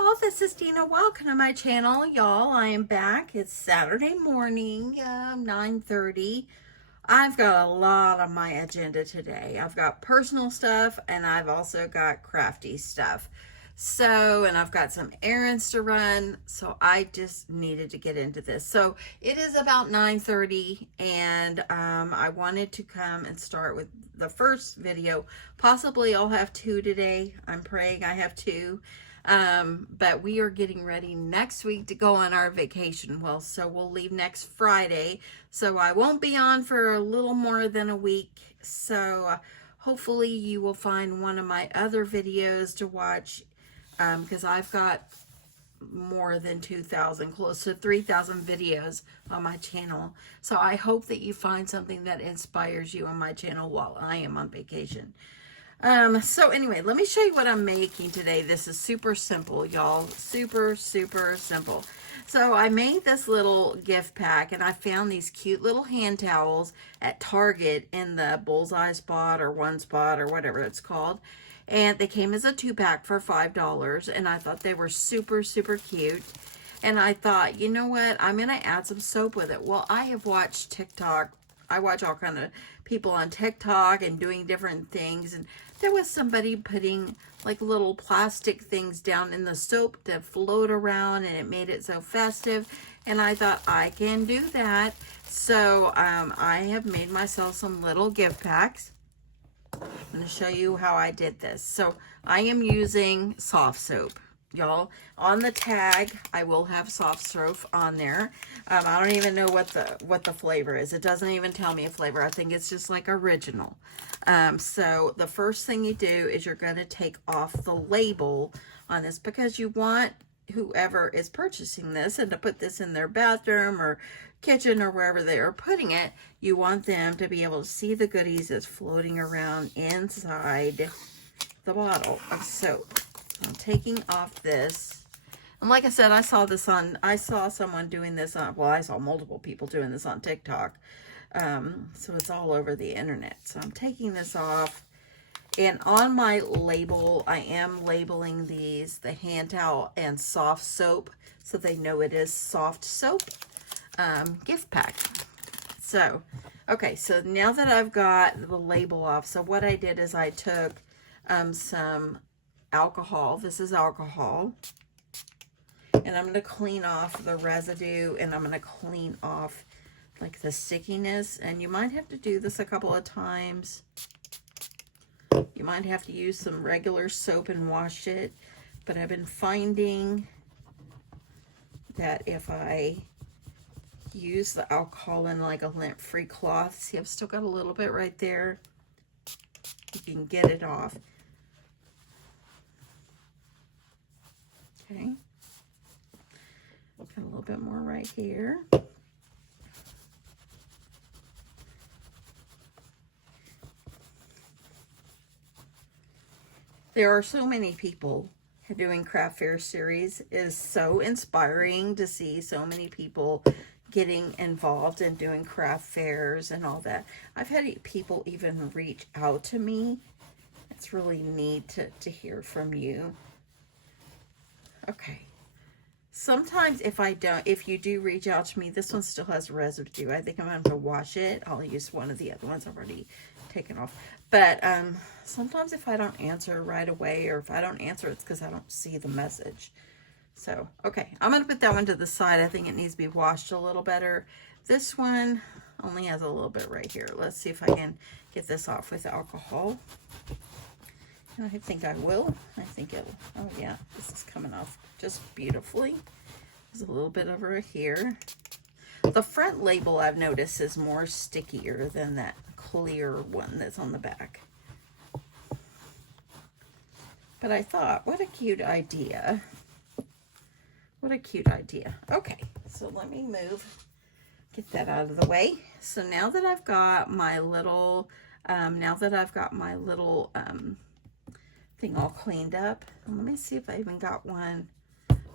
y'all, this is Deanna. Welcome to my channel, y'all. I am back. It's Saturday morning, 9:30. I've got a lot on my agenda today. I've got personal stuff and I've also got crafty stuff. And I've got some errands to run, so I just needed to get into this. So it is about 9:30 and I wanted to come and start with the first video. Possibly I'll have two today. I'm praying I have two. But we are getting ready next week to go on our vacation. Well, so we'll leave next Friday. So I won't be on for a little more than a week. So hopefully you will find one of my other videos to watch, because I've got more than 2,000, close to 3,000 videos on my channel. So I hope that you find something that inspires you on my channel while I am on vacation. So anyway, let me show you what I'm making today. This is super simple, y'all. Super simple. So I made this little gift pack and I found these cute little hand towels at Target in the Bullseye spot or one spot or whatever it's called. And they came as a 2-pack for $5 and I thought they were super cute. And I thought, you know what? I'm going to add some soap with it. Well, I have watched TikTok. I watch all kind of people on TikTok and doing different things. And there was somebody putting like little plastic things down in the soap to float around, and it made it so festive. And I thought I can do that. So I have made myself some little gift packs. I'm going to show you how I did this. So I am using soft soap. Y'all, on the tag I will have soft soap on there. I don't even know what the flavor is. It doesn't even tell me a flavor. I think it's just like original. So the first thing you do is you're going to take off the label on this, because you want whoever is purchasing this and to put this in their bathroom or kitchen or wherever they are putting it, you want them to be able to see the goodies that's floating around inside the bottle of soap. I'm taking off this, and like I said, I saw someone doing this on, well, I saw multiple people doing this on TikTok, so it's all over the internet. So I'm taking this off, and on my label, I am labeling these the hand towel and soft soap, so they know it is soft soap gift pack. So, okay, so now that I've got the label off, so what I did is I took some alcohol. This is alcohol, and I'm going to clean off the residue, and I'm going to clean off like the stickiness. And you might have to do this a couple of times. You might have to use some regular soap and wash it, but I've been finding that if I use the alcohol in like a lint-free cloth, see, I've still got a little bit right there, you can get it off. Okay, got a little bit more right here. There are so many people doing craft fair series. It is so inspiring to see so many people getting involved in doing craft fairs and all that. I've had people even reach out to me. It's really neat to hear from you. Okay, sometimes if you do reach out to me, this one still has residue. I think I'm going to wash it. I'll use one of the other ones I've already taken off. But sometimes if I don't answer right away, or if I don't answer, it's because I don't see the message. So, okay, I'm going to put that one to the side. I think it needs to be washed a little better. This one only has a little bit right here. Let's see if I can get this off with alcohol. I think I will. I think it'll, oh yeah, this is coming off just beautifully. There's a little bit over here. The front label, I've noticed, is more stickier than that clear one that's on the back. But I thought, what a cute idea. What a cute idea. Okay, so let me get that out of the way. So now that I've got my little, thing all cleaned up. And let me see if I even got one.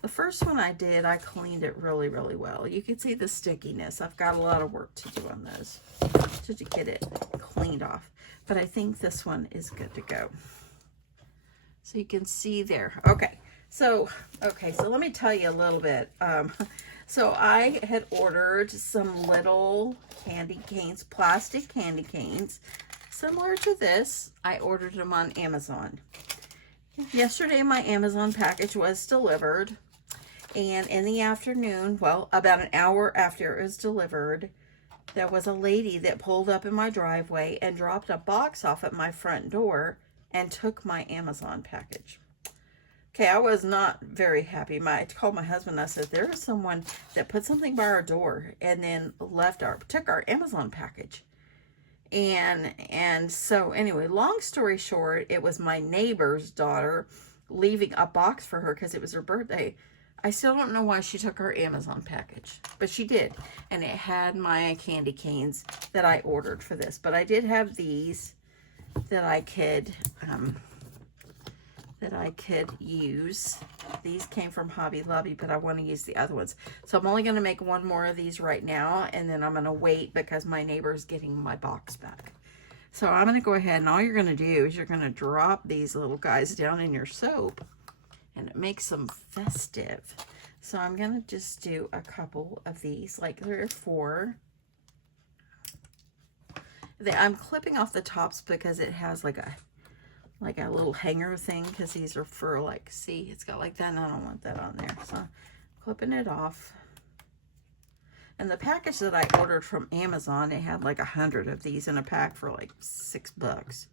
The first one I did, I cleaned it really well. You can see the stickiness. I've got a lot of work to do on those to get it cleaned off. But I think this one is good to go. So you can see there. Okay, So, okay, so let me tell you a little bit. So I had ordered some little candy canes, plastic candy canes, similar to this. I ordered them on Amazon. Yesterday, my Amazon package was delivered, and in the afternoon, well, about an hour after it was delivered, there was a lady that pulled up in my driveway and dropped a box off at my front door and took my Amazon package. Okay, I was not very happy. I called my husband. I said, there is someone that put something by our door and then took our Amazon package. And so anyway, long story short, it was my neighbor's daughter leaving a box for her because it was her birthday. I still don't know why she took our Amazon package, but she did. And it had my candy canes that I ordered for this. But I did have these that I could use. These came from Hobby Lobby, but I want to use the other ones. So I'm only going to make one more of these right now, and then I'm going to wait because my neighbor's getting my box back. So I'm going to go ahead, and all you're going to do is you're going to drop these little guys down in your soap, and it makes them festive. So I'm going to just do a couple of these, like 3 or 4. I'm clipping off the tops because it has like a little hanger thing, because these are for like, see, it's got like that, and I don't want that on there. So I'm clipping it off. And the package that I ordered from Amazon, it had like 100 of these in a pack for like $6.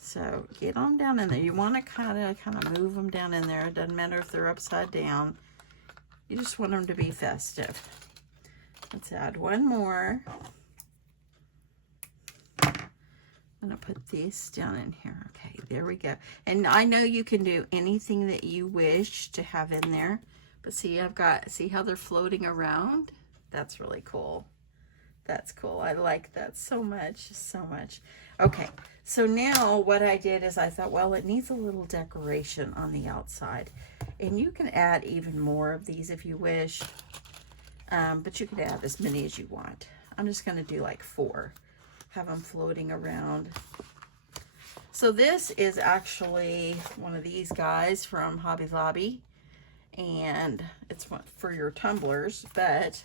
So get them down in there. You want to kind of move them down in there. It doesn't matter if they're upside down. You just want them to be festive. Let's add one more. I'm going to put these down in here. Okay, there we go. And I know you can do anything that you wish to have in there. But see, see how they're floating around? That's really cool. That's cool. I like that so much, so much. Okay, so now what I did is I thought, well, it needs a little decoration on the outside. And you can add even more of these if you wish. But you could add as many as you want. I'm just going to do like 4. Have them floating around. So this is actually one of these guys from Hobby Lobby, and it's for your tumblers, but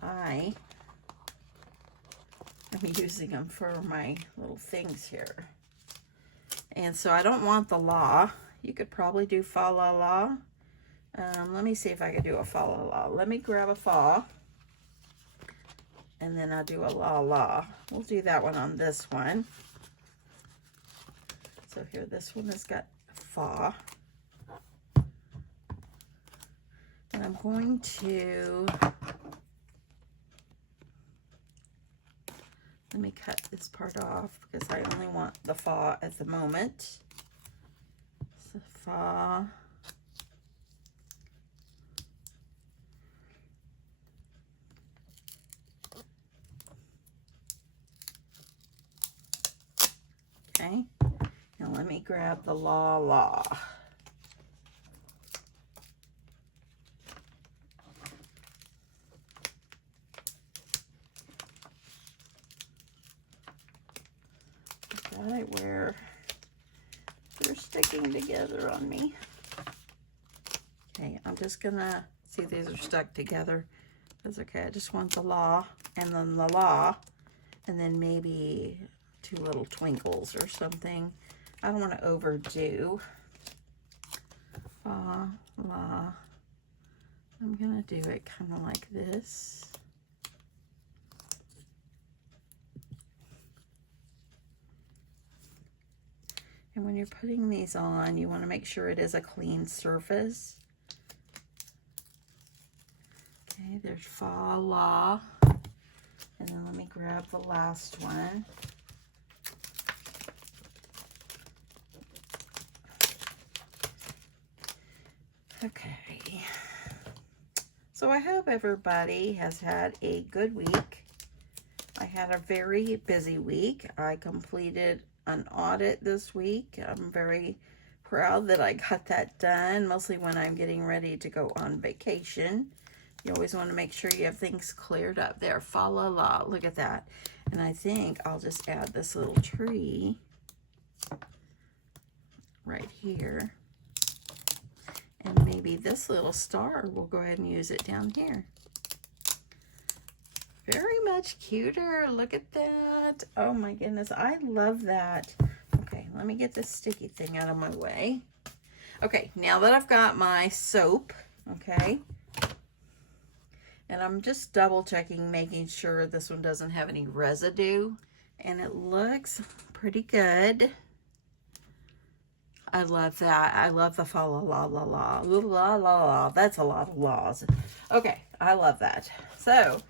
I am using them for my little things here. And so I don't want the la. You could probably do fa la la. Let me see if I could do a fa la la. Let me grab a fa. And then I'll do a la la. We'll do that one on this one. So here, this one has got fa. And I'm going to, let me cut this part off because I only want the fa at the moment. So fa. Okay, now let me grab the la la. Got it where they're sticking together on me. Okay, I'm just gonna, see these are stuck together. That's okay, I just want the la and then the la, and then maybe 2 little twinkles or something. I don't want to overdo. Fa, la. I'm gonna do it kind of like this. And when you're putting these on, you want to make sure it is a clean surface. Okay, there's fa, la. And then let me grab the last one. Okay, so I hope everybody has had a good week. I had a very busy week. I completed an audit this week. I'm very proud that I got that done, mostly when I'm getting ready to go on vacation. You always want to make sure you have things cleared up there. Fa la la, look at that. And I think I'll just add this little tree right here. And maybe this little star, we'll go ahead and use it down here. Very much cuter. Look at that. Oh my goodness, I love that. Okay, let me get this sticky thing out of my way. Okay, now that I've got my soap, okay, and I'm just double checking, making sure this one doesn't have any residue, and it looks pretty good. I love that. I love the fa la la la la la la la. That's a lot of laws. Okay, I love that. So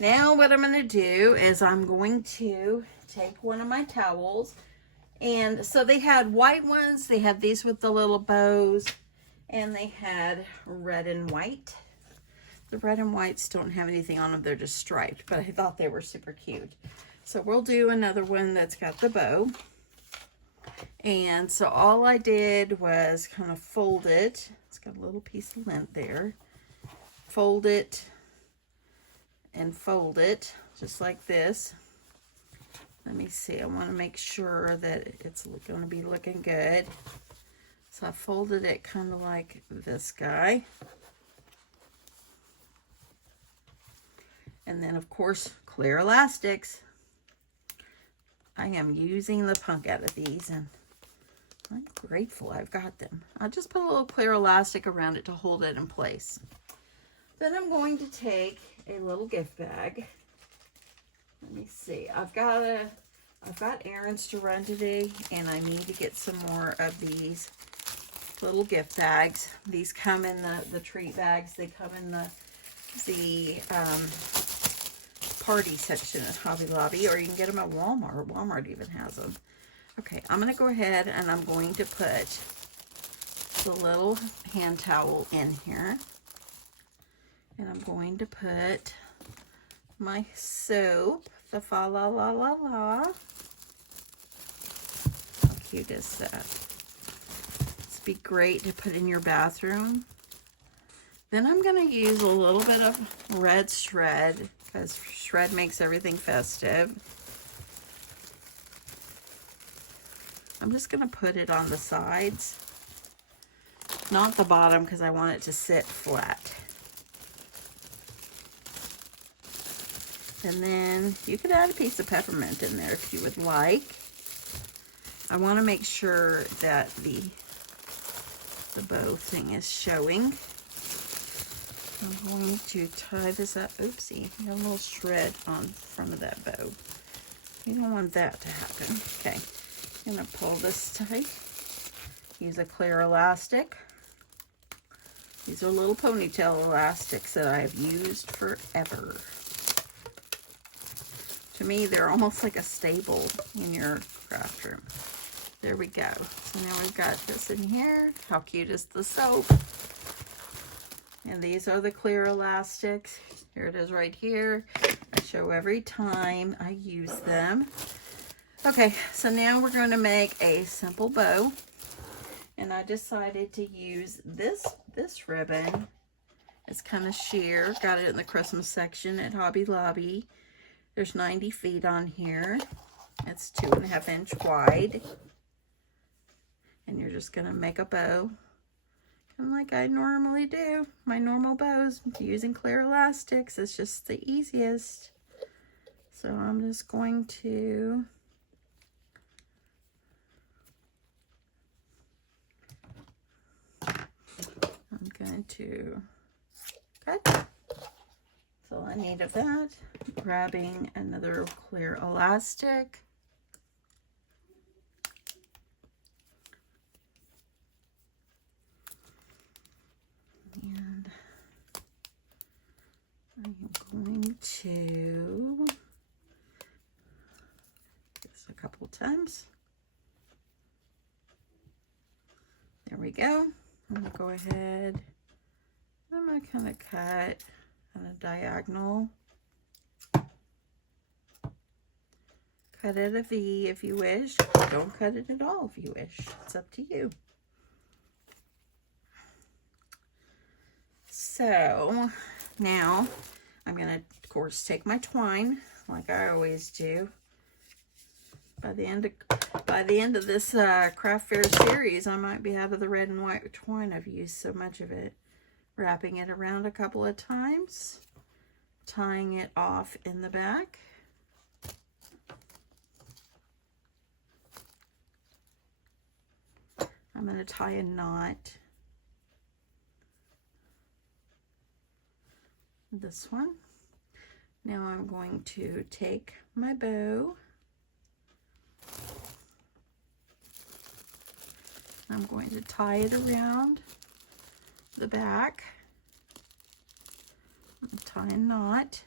now what I'm going to do is I'm going to take one of my towels. And so they had white ones. They had these with the little bows. And they had red and white. The red and whites don't have anything on them. They're just striped. But I thought they were super cute. So we'll do another one that's got the bow. And so all I did was kind of fold it. It's got a little piece of lint there. Fold it and fold it just like this. Let me see. I want to make sure that it's going to be looking good. So I folded it kind of like this guy. And then, of course, clear elastics. I am using the punk out of these, and I'm grateful I've got them. I'll just put a little clear elastic around it to hold it in place. Then I'm going to take a little gift bag. Let me see. I've got errands to run today, and I need to get some more of these little gift bags. These come in the treat bags. They come in the party section at Hobby Lobby, or you can get them at Walmart. Walmart even has them. Okay, I'm going to go ahead and I'm going to put the little hand towel in here. And I'm going to put my soap, the fa la la la la. How cute is that? This would be great to put in your bathroom. Then I'm going to use a little bit of red shred, because shred makes everything festive. I'm just going to put it on the sides, not the bottom, because I want it to sit flat. And then you could add a piece of peppermint in there if you would like. I want to make sure that the bow thing is showing. I'm going to tie this up. Oopsie, you got a little shred on front of that bow. You don't want that to happen. Okay, I'm going to pull this tight. Use a clear elastic. These are little ponytail elastics that I've used forever. To me, they're almost like a stable in your craft room. There we go. So now we've got this in here. How cute is the soap? And these are the clear elastics. Here it is right here. I show every time I use them. Okay, so now we're going to make a simple bow. And I decided to use this ribbon. It's kind of sheer. Got it in the Christmas section at Hobby Lobby. There's 90 feet on here. It's 2.5 inch wide. And you're just going to make a bow. And like I normally do, my normal bows, using clear elastics is just the easiest. So I'm just going to cut. That's all I need of that. Grabbing another clear elastic. And I'm going to just a couple times. There we go. I'm going to go ahead. I'm going to kind of cut on a diagonal. Cut it a V if you wish. Don't cut it at all if you wish. It's up to you. So now I'm going to, of course, take my twine like I always do. By the end of this craft fair series, I might be out of the red and white twine. I've used so much of it. Wrapping it around a couple of times, tying it off in the back. I'm going to tie a knot. This one. Now I'm going to take my bow. I'm going to tie it around the back. Tie a knot.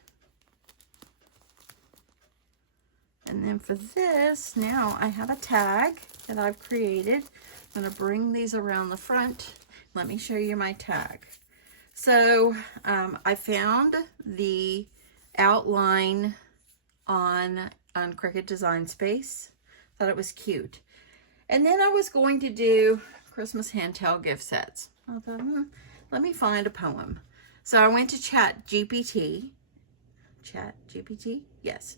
And then for this, now I have a tag that I've created. I'm going to bring these around the front. Let me show you my tag. So I found the outline on Cricut Design Space. Thought it was cute. And then I was going to do Christmas handheld gift sets. I thought, let me find a poem. So I went to Chat GPT. Yes.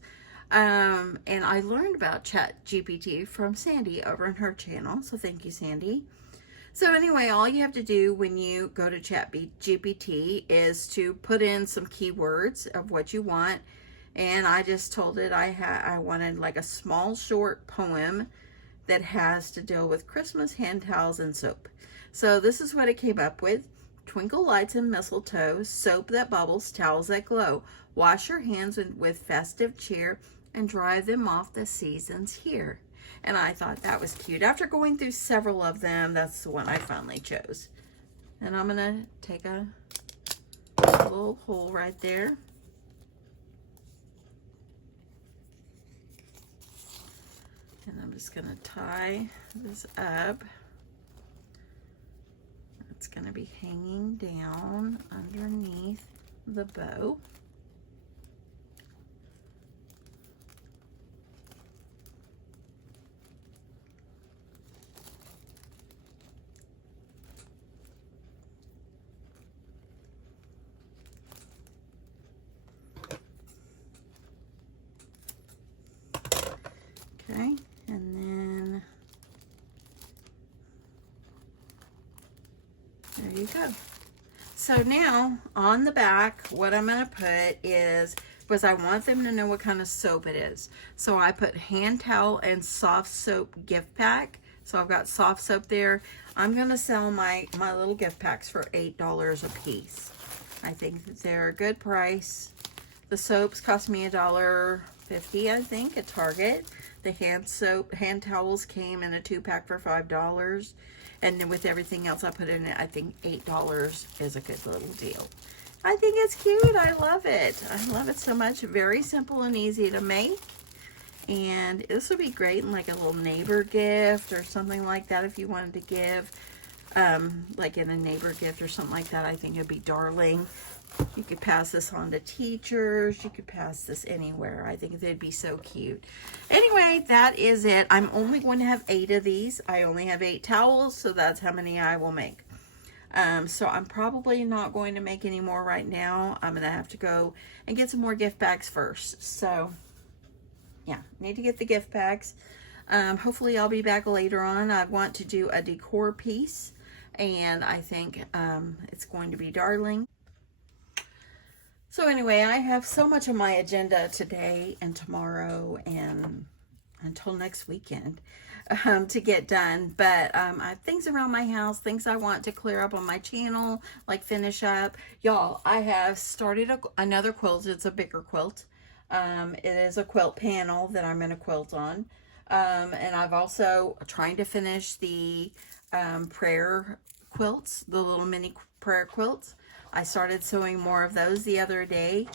And I learned about Chat GPT from Sandy over on her channel. So thank you, Sandy. So anyway, all you have to do when you go to Chat GPT is to put in some keywords of what you want. And I just told it I wanted like a small short poem that has to deal with Christmas, hand towels, and soap. So this is what it came up with. Twinkle lights and mistletoe, soap that bubbles, towels that glow. Wash your hands with festive cheer and dry them off, the season's here. And I thought that was cute. After going through several of them, that's the one I finally chose. And I'm gonna take a little hole right there. And I'm just gonna tie this up. It's gonna be hanging down underneath the bow. Okay, and then there you go. So now on the back, what I'm going to put is, because I want them to know what kind of soap it is. So I put hand towel and soft soap gift pack. So I've got soft soap there. I'm going to sell my little gift packs for $8 a piece. I think that they're a good price. The soaps cost me $1.50, I think, at Target. The hand towels came in a 2-pack for $5. And then with everything else I put in it, I think $8 is a good little deal. I think it's cute. I love it. I love it so much. Very simple and easy to make. And this would be great in like a little neighbor gift or something like that if you wanted to give. Like in a neighbor gift or something like that. I think it'd be darling. You could pass this on to teachers. You could pass this anywhere. I think they'd be so cute. Anyway, that is it. I'm only going to have 8 of these. I only have 8 towels, so that's how many I will make. So I'm probably not going to make any more right now. I'm going to have to go and get some more gift bags first. So, yeah, need to get the gift bags. Hopefully I'll be back later on. I want to do a decor piece, and I think it's going to be darling. So anyway, I have so much on my agenda today and tomorrow and until next weekend to get done. But I have things around my house, things I want to clear up on my channel, like finish up. Y'all, I have started another quilt. It's a bigger quilt. It is a quilt panel that I'm going to quilt on. And I've also trying to finish the prayer quilts, the little mini prayer quilts. I started sewing more of those the other day.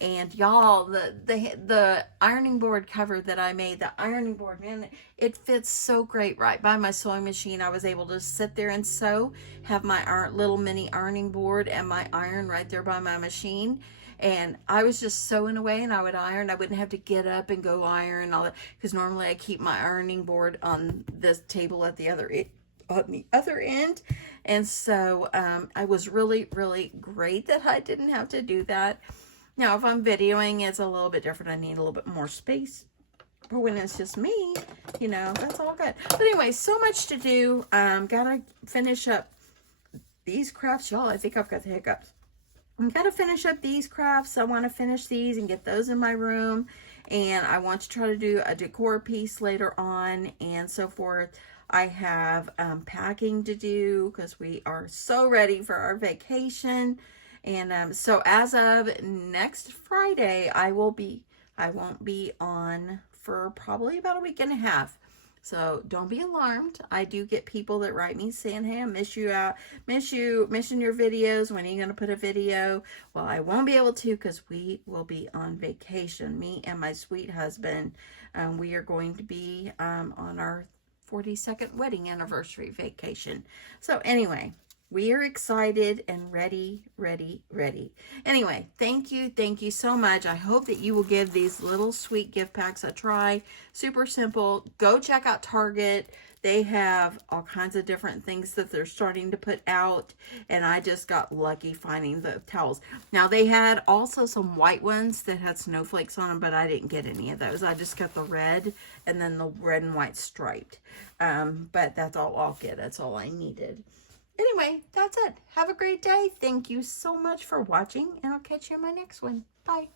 And y'all, the ironing board cover that I made, the ironing board, man, it fits so great right by my sewing machine. I was able to sit there and sew, have my little mini ironing board and my iron right there by my machine. And I was just sewing away and I would iron. I wouldn't have to get up and go iron and all that, because normally I keep my ironing board on this table at the other end. And so I was really, really great that I didn't have to do that. Now, if I'm videoing, it's a little bit different. I need a little bit more space. But when it's just me, you know, that's all good. But anyway, so much to do. Gotta finish up these crafts. Y'all, I think I've got the hiccups. I'm gotta finish up these crafts. I want to finish these and get those in my room. And I want to try to do a decor piece later on and so forth. I have packing to do because we are so ready for our vacation. And so as of next Friday, I won't be on for probably about a week and a half. So don't be alarmed. I do get people that write me saying, hey, I miss you out, missing your videos. When are you going to put a video? Well, I won't be able to because we will be on vacation. Me and my sweet husband, we are going to be on our 42nd wedding anniversary vacation. So anyway, we are excited and ready. Anyway, thank you so much. I hope that you will give these little sweet gift packs a try. Super simple. Go check out Target. They have all kinds of different things that they're starting to put out, and I just got lucky finding the towels. Now, they had also some white ones that had snowflakes on them, but I didn't get any of those. I just got the red and then the red and white striped. But that's all I'll get. That's all I needed. Anyway, that's it. Have a great day. Thank you so much for watching, and I'll catch you in my next one. Bye.